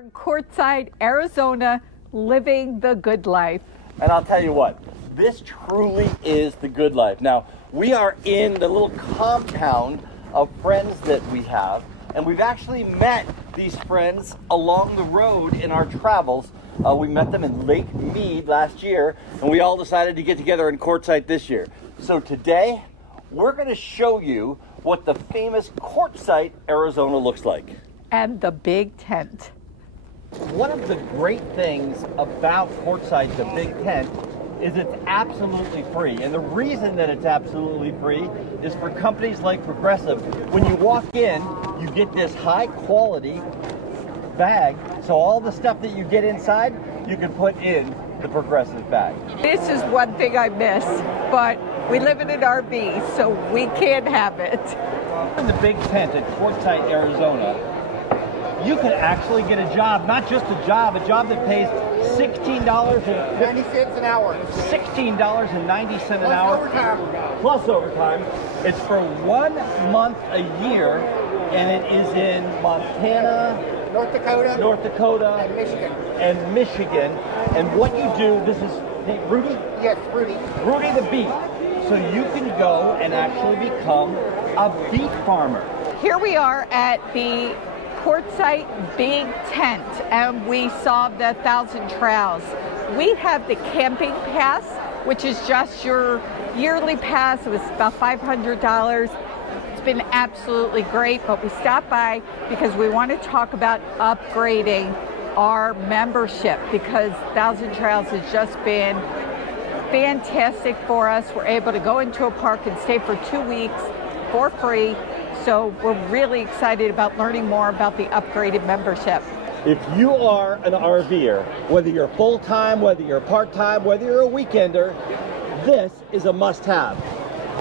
are in Quartzite, Arizona, living the good life. And I'll tell you what, this truly is the good life. Now, we are in the little compound of friends that we have, and we've actually met these friends along the road in our travels. We met them in Lake Mead last year, and we all decided to get together in Quartzite this year. So today, we're going to show you what the famous Quartzite, Arizona looks like. And the big tent. One of the great things about Quartzite, the big tent, is it's absolutely free. And the reason that it's absolutely free is for companies like Progressive. When you walk in, you get this high quality bag, so all the stuff that you get inside, you can put in the Progressive bag. This is one thing I miss, but we live in an RV, so we can't have it. In the big tent at Quartzite, Arizona, you can actually get a job, not just a job that pays $16.96 an hour. $16.90 an hour. Plus overtime. It's for 1 month a year, and it is in Montana, North Dakota, and Michigan. And what you do, this is, hey, Rudy? Yes, Rudy. Rudy the beet. So you can go and actually become a beet farmer. Here we are at the Quartzite Big Tent, and we saw the 1,000 Trails. We have the camping pass, which is just your yearly pass. It was about $500. It's been absolutely great, but we stopped by because we want to talk about upgrading our membership, because 1,000 Trails has just been fantastic for us. We're able to go into a park and stay for 2 weeks for free. So we're really excited about learning more about the upgraded membership. If you are an RVer, whether you're full-time, whether you're part-time, whether you're a weekender, this is a must-have.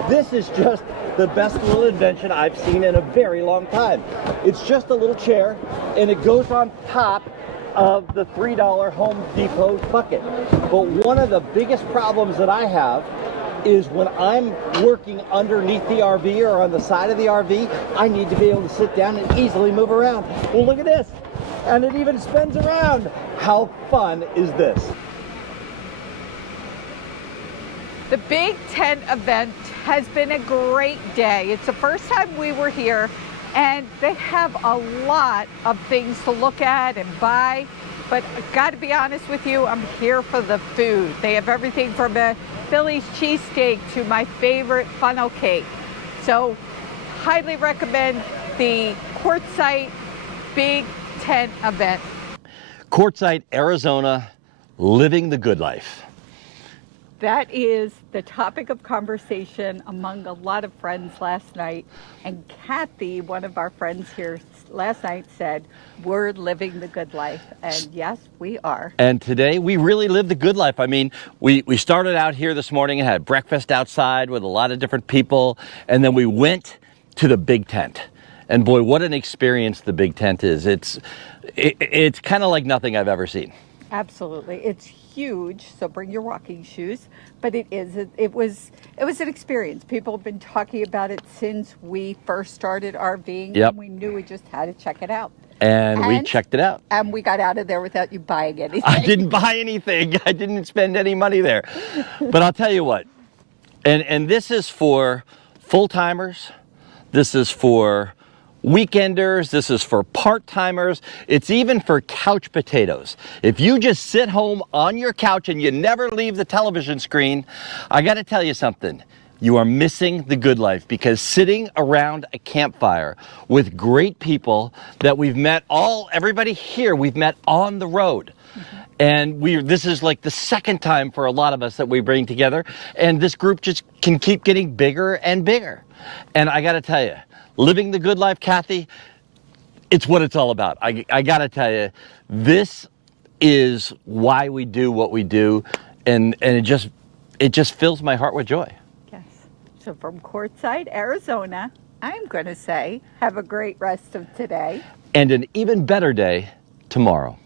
This is just the best little invention I've seen in a very long time. It's just a little chair, and it goes on top of the $3 Home Depot bucket. But one of the biggest problems that I have is when I'm working underneath the RV or on the side of the RV, I need to be able to sit down and easily move around. Well, look at this. And it even spins around. How fun is this? The Big Tent event has been a great day. It's the first time we were here, and they have a lot of things to look at and buy. But I've got to be honest with you, I'm here for the food. They have everything from a Philly's cheesesteak to my favorite funnel cake. So highly recommend the Quartzite Big Tent event. Quartzite, Arizona, living the good life. That is the topic of conversation among a lot of friends last night. And Kathy, one of our friends here last night, said, we're living the good life. And yes, we are. And today we really live the good life. I mean, we started out here this morning and had breakfast outside with a lot of different people. And then we went to the big tent. And boy, what an experience the big tent is. It's kind of like nothing I've ever seen. Absolutely. It's huge, so bring your walking shoes. But it was an experience. People have been talking about it since we first started RVing. Yep. And we knew we just had to check it out. And we checked it out. And we got out of there without you buying anything. I didn't buy anything. I didn't spend any money there. But I'll tell you what, and this is for full-timers, this is for weekenders, this is for part-timers, it's even for couch potatoes. If you just sit home on your couch and you never leave the television screen, I gotta tell you something. You are missing the good life, because sitting around a campfire with great people that we've met, everybody here we've met on the road. And this is like the second time for a lot of us that we bring together, and this group just can keep getting bigger and bigger. And I gotta tell you, living the good life, Kathy, it's what it's all about. I gotta tell you, this is why we do what we do, and it just fills my heart with joy. Yes. So from Quartzite, Arizona, I'm going to say have a great rest of today. And an even better day tomorrow.